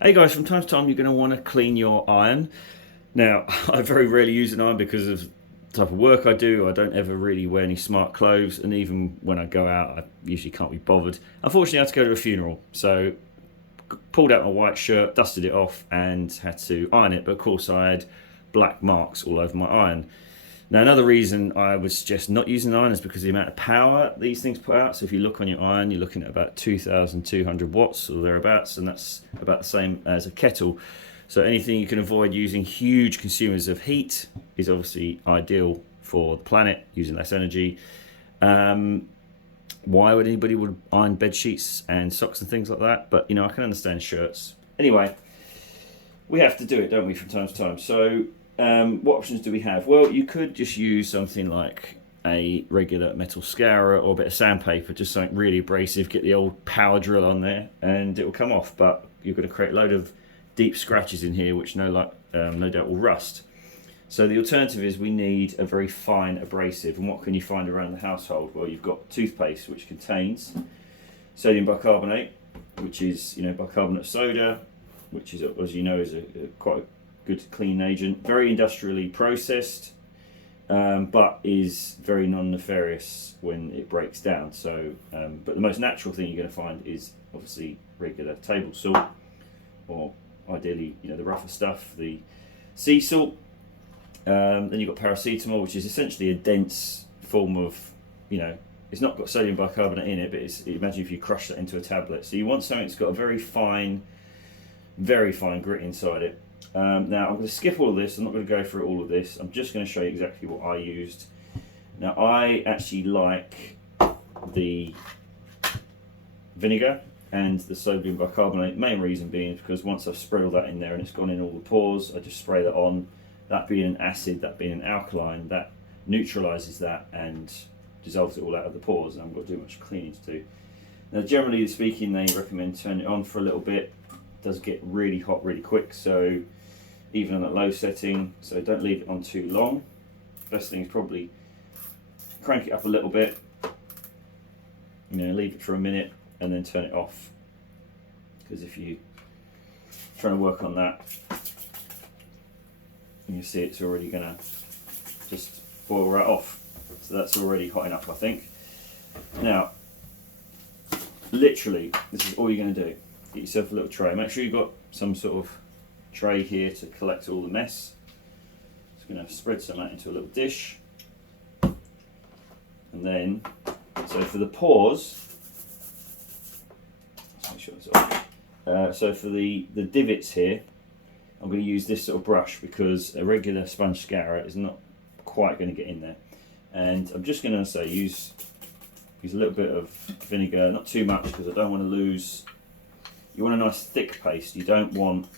Hey guys, from time to time you're going to want to clean your iron. Now, I very rarely use an iron because of the type of work I do. I don't ever really wear any smart clothes, and even when I go out, I usually can't be bothered. Unfortunately, I had to go to a funeral, so pulled out my white shirt, dusted it off, and had to iron it. But of course, I had black marks all over my iron. Now, another reason I would suggest not using an iron is because of the amount of power these things put out. So if you look on your iron, you're looking at about 2,200 watts or thereabouts, and that's about the same as a kettle. So anything you can avoid using huge consumers of heat is obviously ideal for the planet, using less energy. Why would anybody would iron bed sheets and socks and things like that? But I can understand shirts. Anyway, we have to do it, don't we, from time to time? So what options do we have? Well, you could just use something like a regular metal scourer or a bit of sandpaper, just something really abrasive. Get the old power drill on there, and it will come off. But you're going to create a load of deep scratches in here, which no doubt will rust. So the alternative is we need a very fine abrasive. And what can you find around the household? Well, you've got toothpaste, which contains sodium bicarbonate, which is bicarbonate of soda, which is, as you know, is quite a good clean agent. Very industrially processed, but is very non-nefarious when it breaks down. So, but the most natural thing you're going to find is obviously regular table salt, or ideally, the rougher stuff, the sea salt. Then you've got paracetamol, which is essentially a dense form of, it's not got sodium bicarbonate in it, but imagine if you crush that into a tablet. So you want something that's got a very fine grit inside it. Now I'm going to skip all of this. I'm not going to go through all of this. I'm just going to show you exactly what I used. Now I actually like the vinegar and the sodium bicarbonate. Main reason being because once I've spread all that in there and it's gone in all the pores, I just spray that on. That being an acid, that being an alkaline, that neutralises that and dissolves it all out of the pores. I haven't got to do much cleaning to do. Now, generally speaking, they recommend turning it on for a little bit. It does get really hot really quick, so even on that low setting, so don't leave it on too long. Best thing is probably crank it up a little bit, leave it for a minute and then turn it off. Because if you're trying to work on that, you see it's already going to just boil right off. So that's already hot enough, I think. Now, literally, this is all you're going to do. Get yourself a little tray. Make sure you've got some sort of tray here to collect all the mess. Just going to spread some of that into a little dish. And then, so for the pores, let's make sure it's off. So for the divots here, I'm going to use this sort of brush because a regular sponge scourer is not quite going to get in there. And I'm just going to say use a little bit of vinegar, not too much because I don't want to lose. You want a nice thick paste. You don't want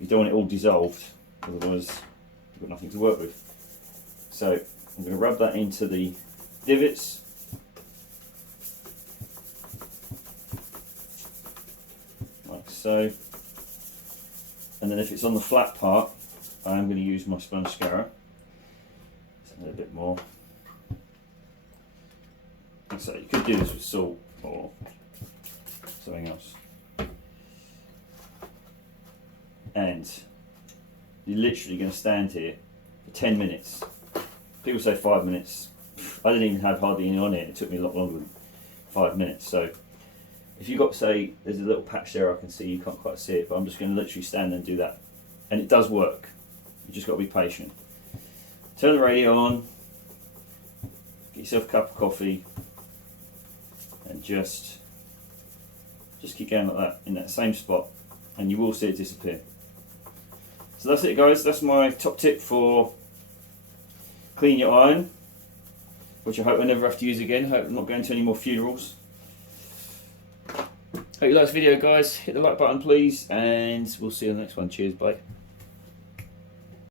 it all dissolved, otherwise you've got nothing to work with. So I'm going to rub that into the divots. Like so. And then if it's on the flat part, I'm going to use my sponge scourer. A little bit more. And so you could do this with salt or something else. And you're literally going to stand here for 10 minutes. People say 5 minutes. I didn't even have hardly any on it. It took me a lot longer than 5 minutes. So if you've got, say, there's a little patch there I can see, you can't quite see it, but I'm just going to literally stand there and do that. And it does work. You just got to be patient. Turn the radio on, get yourself a cup of coffee, and just keep going like that in that same spot, and you will see it disappear. So that's it, guys. That's my top tip for clean your iron, which I hope I never have to use again. I hope I'm not going to any more funerals. Hope you like this video, guys. Hit the like button, please, and we'll see you on the next one. Cheers, bye.